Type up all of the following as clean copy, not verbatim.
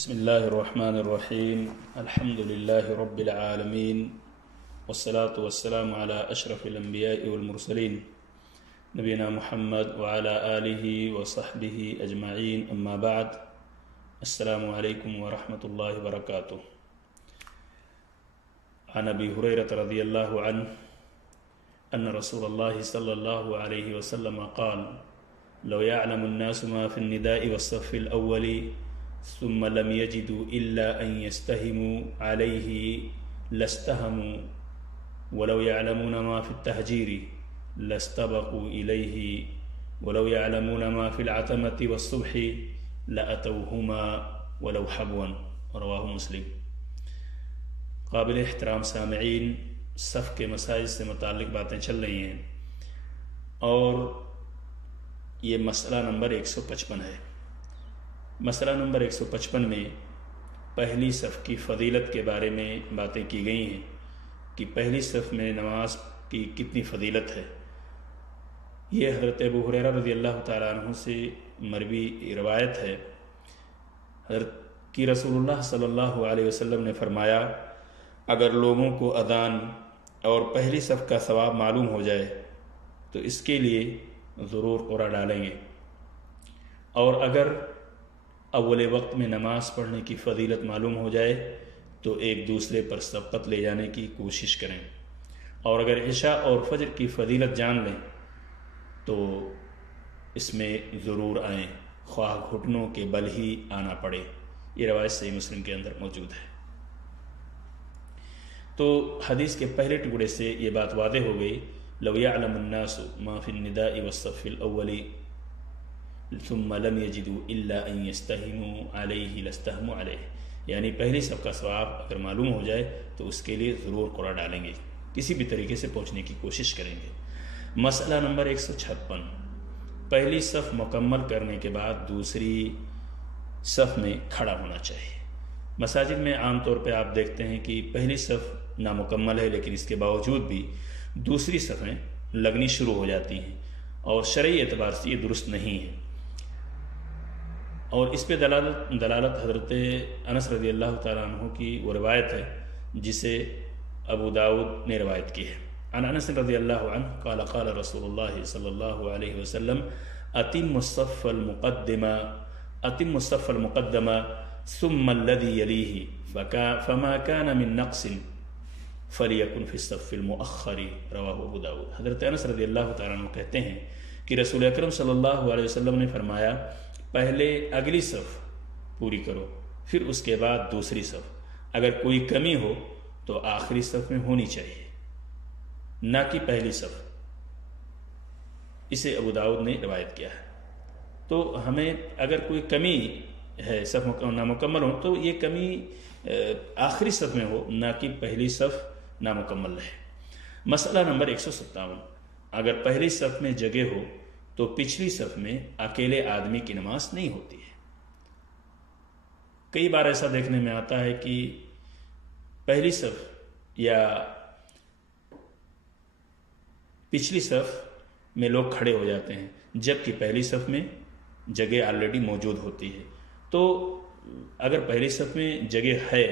بسم الله الرحمن الرحيم الحمد لله رب العالمين والصلاة والسلام على أشرف الأنبياء والمرسلين نبينا محمد وعلى آله وصحبه أجمعين أما بعد السلام عليكم ورحمة الله وبركاته. عن أبي هريرة رضي الله عنه أن رسول الله صلى الله عليه وسلم قال: لو يعلم الناس ما في النداء والصف الأول ثم لم يجدوا إلا أن يستهموا عليه لاستهموا ولو يعلمون ما في التهجير لاستبقوا إليه ولو يعلمون ما في العتمة والصبح لأتوهما ولو حبوا. رواه مسلم. قابل احترام سامعین، صف کے مسائل سے متعلق باتیں چل رہی ہیں اور یہ مسئلہ نمبر 155 ہے. مسئلہ نمبر 155 میں پہلی صف کی فضیلت کے بارے میں باتیں کی گئی ہیں کہ پہلی صف میں نماز کی کتنی فضیلت ہے. یہ حضرت ابو ہریرہ رضی اللہ تعالیٰ عنہ سے مروی روایت ہے. حضرت کی رسول اللہ صلی اللہ علیہ وسلم نے فرمایا: اگر لوگوں کو اذان اور پہلی صف کا ثواب معلوم ہو جائے تو اس کے لیے ضرور قرعہ ڈالیں گے، اور اگر اول وقت میں نماز پڑھنے کی فضیلت معلوم ہو جائے تو ایک دوسرے پر سبقت لے جانے کی کوشش کریں، اور اگر عشاء اور فجر کی فضیلت جان لیں تو اس میں ضرور آئیں، خواہ گھٹنوں کے بل ہی آنا پڑے. یہ روایت صحیح مسلم کے اندر موجود ہے. تو حدیث کے پہلے ٹکڑے سے یہ بات واضح ہو گئی: لو يعلم الناس ما في النداء والصف الأول ثم لم يجدوا إلا أن يستهموا عليه لاستهموا عليه، یعنی پہلی صف کا ثواب اگر معلوم ہو جائے تو اس کے لیے ضرور قرعہ ڈالیں گے، کسی بھی طریقے سے پہنچنے کی کوشش کریں گے. مسئلہ نمبر 156، پہلی صف مکمل کرنے کے بعد دوسری صف میں کھڑا ہونا چاہیے. مساجد میں عام طور پہ آپ دیکھتے ہیں کہ پہلی صف نامکمل ہے، لیکن اس کے باوجود بھی دوسری صفیں لگنی شروع ہو جاتی ہیں، اور شرعی اعتبار سے یہ درست نہیں ہے. اور اس پہ دلالت حضرت انس رضی اللہ تعالیٰ عنہ کی وہ روایت ہے جسے ابو داود نے روایت کی ہے. عن انس رضی اللہ عنہ قال قال رسول اللہ صلی اللہ علیہ وسلم: اتم الصف المقدم ثم الذي يليه فما كان من نقص فلیکن فی الصف المؤخر. رواہ ابو داود. حضرت انس رضی اللہ تعالیٰ عنہ کہتے ہیں کہ رسول اکرم صلی اللہ علیہ وسلم نے فرمایا: پہلے اگلی صف پوری کرو، پھر اس کے بعد دوسری صف. اگر کوئی کمی ہو تو آخری صف میں ہونی چاہیے، نہ کہ پہلی صف. اسے ابو داود نے روایت کیا ہے. تو ہمیں اگر کوئی کمی ہے، صف نامکمل ہو، تو یہ کمی آخری صف میں ہو، نہ کہ پہلی صف نامکمل رہے. مسئلہ نمبر 157، اگر پہلی صف میں جگہ ہو تو پچھلی صف میں اکیلے آدمی کی نماز نہیں ہوتی ہے. کئی بار ایسا دیکھنے میں آتا ہے کہ پہلی صف یا پچھلی صف میں لوگ کھڑے ہو جاتے ہیں جبکہ پہلی صف میں جگہ آلریڈی موجود ہوتی ہے. تو اگر پہلی صف میں جگہ ہے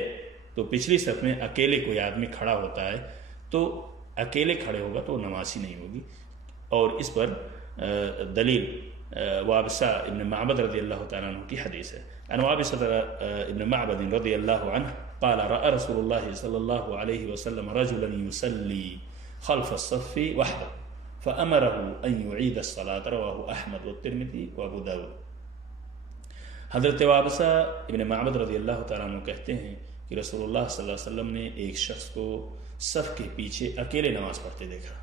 تو پچھلی صف میں اکیلے کوئی آدمی کھڑا ہوتا ہے تو اکیلے کھڑے ہوگا تو نماز ہی نہیں ہوگی. اور اس پر دلیل وابسہ ابن معبد رضی اللہ تعالیٰ عنہ کی حدیث ہے. عن وابسہ ابن معبد رضی اللہ عنہ قال رأى رسول اللہ صلی اللہ علیہ وسلم رجلا يصلي خلف الصف وحده فأمره أن يعيد الصلاة. رواه احمد والترمذی وابو داود. حضرت وابسہ ابن معبد رضی اللہ تعالیٰ عنہ کہتے ہیں کہ رسول اللہ صلی اللہ علیہ وسلم نے ایک شخص کو صف کے پیچھے اکیلے نماز پڑھتے دیکھا،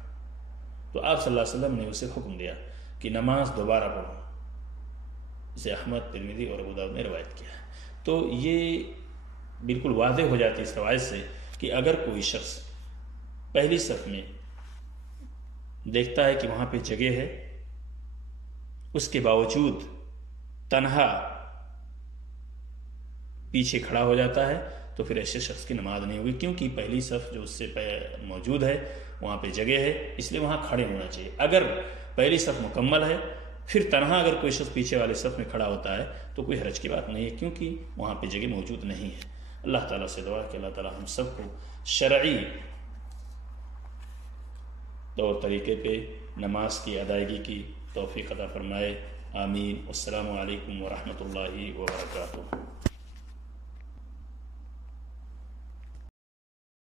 تو آپ صلی اللہ علیہ وسلم نے اسے حکم دیا کہ نماز دوبارہ پڑھو. اسے احمد، ترمذی اور ابو داؤد نے روایت کیا ہے. تو یہ بالکل واضح ہو جاتی ہے اس روایت سے کہ اگر کوئی شخص پہلی صف میں دیکھتا ہے کہ وہاں پہ جگہ ہے، اس کے باوجود تنہا پیچھے کھڑا ہو جاتا ہے تو پھر ایسے شخص کی نماز نہیں ہوگی، کیونکہ پہلی صف جو اس سے موجود ہے وہاں پہ جگہ ہے، اس لیے وہاں کھڑے ہونا چاہیے. اگر پہلی صف مکمل ہے پھر تنہا اگر کوئی شخص پیچھے والے صف میں کھڑا ہوتا ہے تو کوئی حرج کی بات نہیں ہے، کیونکہ وہاں پہ جگہ موجود نہیں ہے۔ اللہ تعالیٰ سے دعا کہ اللہ تعالیٰ ہم سب کو شرعی طور طریقے پہ نماز کی ادائیگی کی توفیق عطا فرمائے، آمین۔ السلام علیکم ورحمۃ اللہ وبرکاتہ۔